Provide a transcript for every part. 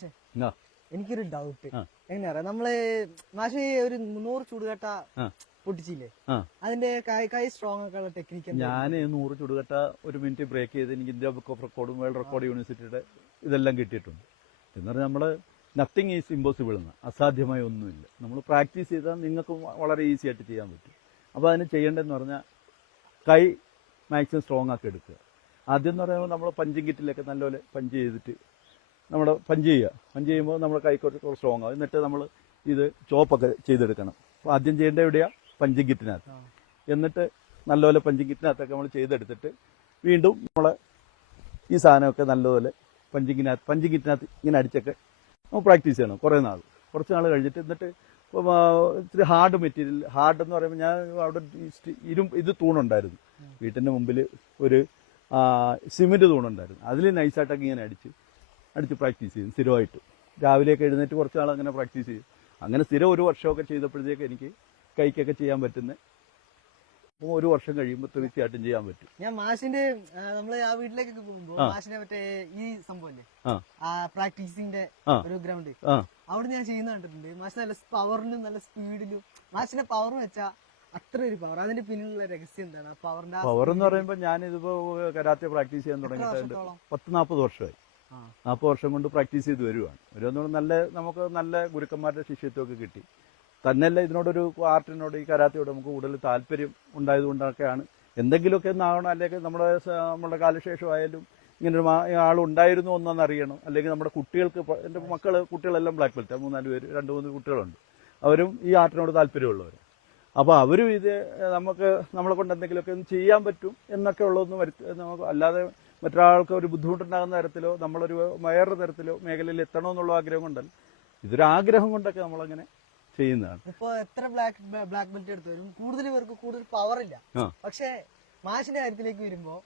മാഷെ എനിക്കൊരു ഡൗട്ട് എങ്ങനെയാ നമ്മള് മാഷെ ഒരു 100 ചൂടുകട്ട പൊട്ടിച്ചില്ലേ അതിന്റെ കൈ സ്ട്രോങ് ഒക്കെ ഉള്ള ടെക്നിക്ക് ഞാൻ 100 ചുടുകട്ട 1 മിനിറ്റ് ബ്രേക്ക് ചെയ്ത് എനിക്ക് ഇന്ത്യ ബുക്ക് ഓഫ് റെക്കോർഡും വേൾഡ് റെക്കോർഡ് യൂണിവേഴ്സിറ്റിയുടെ ഇതെല്ലാം കിട്ടിയിട്ടുണ്ട്. എന്ന് പറഞ്ഞാൽ നമ്മൾ നത്തിങ് ഈസ് ഇമ്പോസിബിൾ എന്ന്, അസാധ്യമായ ഒന്നുമില്ല. നമ്മൾ പ്രാക്ടീസ് ചെയ്താൽ നിങ്ങൾക്ക് വളരെ ഈസി ആയിട്ട് ചെയ്യാൻ പറ്റും. അപ്പോൾ അതിന് ചെയ്യേണ്ടതെന്ന് പറഞ്ഞാൽ കൈ മാക്സിമം സ്ട്രോങ് ആക്കി എടുക്കുക. ആദ്യം എന്ന് പറയുമ്പോൾ നമ്മൾ പഞ്ചിങ് കിറ്റിലൊക്കെ നല്ലപോലെ പഞ്ച് ചെയ്തിട്ട് നമ്മുടെ പഞ്ച് ചെയ്യുമ്പോൾ നമ്മുടെ കൈ കുറച്ച് സ്ട്രോങ് ആവും. എന്നിട്ട് നമ്മൾ ഇത് ചോപ്പൊക്കെ ചെയ്തെടുക്കണം. അപ്പോൾ ആദ്യം ചെയ്യേണ്ട എവിടെയാണ്? പഞ്ചിങ് കിറ്റിനകത്ത്. എന്നിട്ട് നല്ലപോലെ പഞ്ചിങ് കിറ്റിനകത്തൊക്കെ നമ്മൾ ചെയ്തെടുത്തിട്ട് വീണ്ടും നമ്മൾ ഈ സാധനമൊക്കെ നല്ലപോലെ പഞ്ചിങ് കിറ്റിനകത്ത് ഇങ്ങനെ അടിച്ചൊക്കെ നമ്മൾ പ്രാക്ടീസ് ചെയ്യണം കുറച്ച് നാൾ കഴിഞ്ഞിട്ട്. എന്നിട്ട് ഇത്തിരി ഹാർഡ് മെറ്റീരിയൽ, ഹാർഡ് എന്ന് പറയുമ്പോൾ ഞാൻ അവിടെ ഇത് തൂണുണ്ടായിരുന്നു വീട്ടിൻ്റെ മുമ്പിൽ, ഒരു സിമെൻറ്റ് തൂണുണ്ടായിരുന്നു. അതിൽ നൈസായിട്ടൊക്കെ ഇങ്ങനെ അടിച്ച് പ്രാക്ടീസ് ചെയ്യും സ്ഥിരമായിട്ട്. രാവിലെയൊക്കെ എഴുന്നേറ്റ് കുറച്ച് നാൾ അങ്ങനെ പ്രാക്ടീസ് ചെയ്യും. അങ്ങനെ സ്ഥിരം 1 വർഷമൊക്കെ ചെയ്തപ്പോഴത്തേക്ക് എനിക്ക് കൈക്കൊക്കെ ചെയ്യാൻ പറ്റുന്ന, 1 വർഷം കഴിയുമ്പോൾ തീർച്ചയായിട്ടും ചെയ്യാൻ പറ്റും. ഞാൻ മാഷിന്റെ നമ്മള് ആ വീട്ടിലേക്കൊക്കെ പോകുമ്പോ മാഷിനെ മറ്റേ ഈ സംഭവല്ലേ പ്രാക്ടീസിന്റെ ഒരു ഗ്രൗണ്ട് അവിടെ ഞാൻ ചെയ്യുന്ന കണ്ടിട്ടുണ്ട്. മാഷ് നല്ല പവറിലും നല്ല സ്പീഡിലും മാഷിന്റെ പവർ വെച്ചാ അത്ര ഒരു പവർ. അതിന്റെ പിന്നിലുള്ള രഹസ്യം എന്താണ്? പവറിന്റെ പവർ എന്ന് പറയുമ്പോൾ ഞാനിതിപ്പോ കരാത്തെ പ്രാക്ടീസ് ചെയ്യാൻ തുടങ്ങിയിട്ടുണ്ട് 10-40 വർഷമായി. 40 വർഷം കൊണ്ട് പ്രാക്ടീസ് ചെയ്ത് വരുവാണ്. നമുക്ക് നല്ല ഗുരുക്കന്മാരുടെ ശിഷ്യത്വമൊക്കെ കിട്ടി. തന്നെയല്ല ഇതിനോടൊരു ആർട്ടിനോട്, ഈ കരാത്തയോട് നമുക്ക് കൂടുതൽ താല്പര്യം ഉണ്ടായതുകൊണ്ടൊക്കെയാണ് എന്തെങ്കിലുമൊക്കെ ഒന്നാവണം. അല്ലെങ്കിൽ നമ്മുടെ കാലശേഷമായാലും ഇങ്ങനൊരു ആളുണ്ടായിരുന്നു എന്നറിയണം. അല്ലെങ്കിൽ നമ്മുടെ കുട്ടികൾക്ക്, എൻ്റെ കുട്ടികളെല്ലാം ബ്ലാക്ക് ബെൽറ്റ്, 3-4 പേര്, 2-3 കുട്ടികളുണ്ട്. അവരും ഈ ആർട്ടിനോട് താല്പര്യമുള്ളവർ. അപ്പോൾ അവരും ഇത് നമ്മളെ കൊണ്ട് എന്തെങ്കിലുമൊക്കെ ചെയ്യാൻ പറ്റും എന്നൊക്കെ ഉള്ളതൊന്നും നമുക്ക് അല്ലാതെ മറ്റൊരാൾക്ക് ഒരു ബുദ്ധിമുട്ടുണ്ടാകുന്ന തരത്തിലോ നമ്മളൊരു വേറൊരു തരത്തിലോ മേഖലയിൽ എത്തണമെന്നുള്ള ആഗ്രഹം കൊണ്ടല്ല, ഇതൊരു ആഗ്രഹം കൊണ്ടൊക്കെ നമ്മളങ്ങനെ ചെയ്യുന്നതാണ്. ഇപ്പൊ എത്ര ബ്ലാക്ക് ബെൽറ്റ് എടുത്തവരും കൂടുതൽ പേർക്ക് കൂടുതൽ പവർ ഇല്ല. പക്ഷെ മാഷിന്റെ കാര്യത്തിലേക്ക് വരുമ്പോ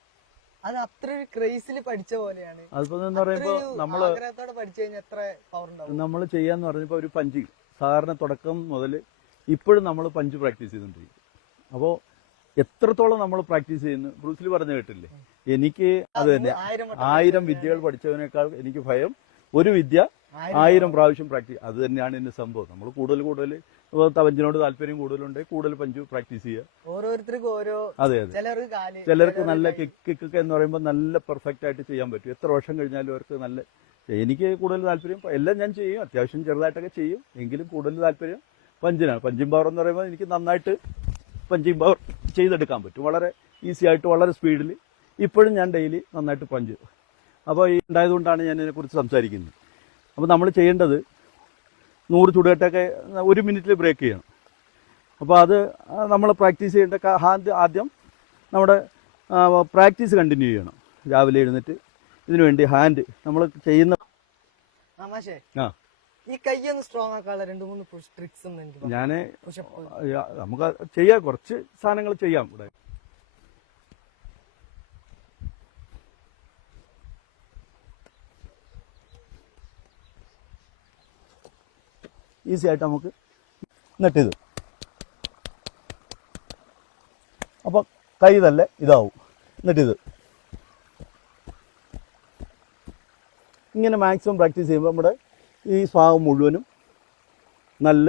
അത് അത്ര ഒരു ക്രേസിൽ പഠിച്ച പോലെയാണ്. അതിപ്പോ എന്ന് പറയുമ്പോൾ നമ്മള് പഠിച്ചു കഴിഞ്ഞാൽ എത്ര പവർ ഉണ്ടാവും? നമ്മൾ ചെയ്യാന്ന് പറഞ്ഞപ്പോ ഒരു പഞ്ച് സാധാരണ തുടക്കം മുതൽ ഇപ്പോഴും നമ്മൾ പഞ്ച് പ്രാക്ടീസ് ചെയ്തുകൊണ്ടിരിക്കും. അപ്പോൾ എത്രത്തോളം നമ്മൾ പ്രാക്ടീസ് ചെയ്യുന്നു, ബ്രൂസ്ലി പറഞ്ഞു കേട്ടില്ലേ, എനിക്ക് അത് തന്നെ 1000 വിദ്യകൾ പഠിച്ചതിനേക്കാൾ എനിക്ക് ഭയം ഒരു വിദ്യ 1000 പ്രാവശ്യം പ്രാക്ടീസ്. അത് തന്നെയാണ് ഇതിന്റെ സംഭവം. നമ്മൾ കൂടുതൽ പഞ്ചിനോട് താല്പര്യം കൂടുതലുണ്ടെങ്കിൽ കൂടുതൽ പഞ്ച് പ്രാക്ടീസ് ചെയ്യുക. ഓരോരുത്തർക്കും ഓരോ, അതെ ചിലർക്ക് നല്ല കിക്കൊക്കെ എന്ന് പറയുമ്പോൾ നല്ല പെർഫെക്റ്റ് ആയിട്ട് ചെയ്യാൻ പറ്റും. എത്ര വർഷം കഴിഞ്ഞാലും അവർക്ക് നല്ല. എനിക്ക് കൂടുതൽ താല്പര്യം എല്ലാം ഞാൻ ചെയ്യും, അത്യാവശ്യം ചെറുതായിട്ടൊക്കെ ചെയ്യും. എങ്കിലും കൂടുതൽ താല്പര്യം പഞ്ചിനാണ്. പഞ്ചിങ് പവർ എന്ന് പറയുമ്പോൾ എനിക്ക് നന്നായിട്ട് പഞ്ചിങ് പവർ ചെയ്തെടുക്കാൻ പറ്റും, വളരെ ഈസി ആയിട്ട്, വളരെ സ്പീഡിൽ. ഇപ്പോഴും ഞാൻ ഡെയിലി നന്നായിട്ട് പഞ്ച്. അപ്പോൾ ഈ ഉണ്ടായതുകൊണ്ടാണ് ഞാൻ ഇതിനെക്കുറിച്ച് സംസാരിക്കുന്നത്. അപ്പോൾ നമ്മൾ ചെയ്യേണ്ടത് 100 ചുടുകട്ടൊക്കെ 1 മിനിറ്റിൽ ബ്രേക്ക് ചെയ്യണം. അപ്പോൾ അത് നമ്മൾ പ്രാക്ടീസ് ചെയ്യേണ്ട ആദ്യം നമ്മുടെ പ്രാക്ടീസ് കണ്ടിന്യൂ ചെയ്യണം. രാവിലെ എഴുന്നേറ്റ് ഇതിനു വേണ്ടി ഹാൻഡ് നമ്മൾ ചെയ്യുന്ന ഈ കൈയൊന്ന് സ്ട്രോങ് ആക്കാനുള്ള 2-3 ട്രിക്സ് ഞാൻ നമുക്ക് ചെയ്യാം. കുറച്ച് സാധനങ്ങൾ ചെയ്യാം ഇവിടെ. ഈസി ആയിട്ട് നമുക്ക് നെട്ടിത്. അപ്പോൾ കൈ തന്നെ ഇതാവും. എന്നിട്ടിത് ഇങ്ങനെ മാക്സിമം പ്രാക്ടീസ് ചെയ്യുമ്പോൾ നമ്മുടെ ഈ ഭാഗം മുഴുവനും നല്ല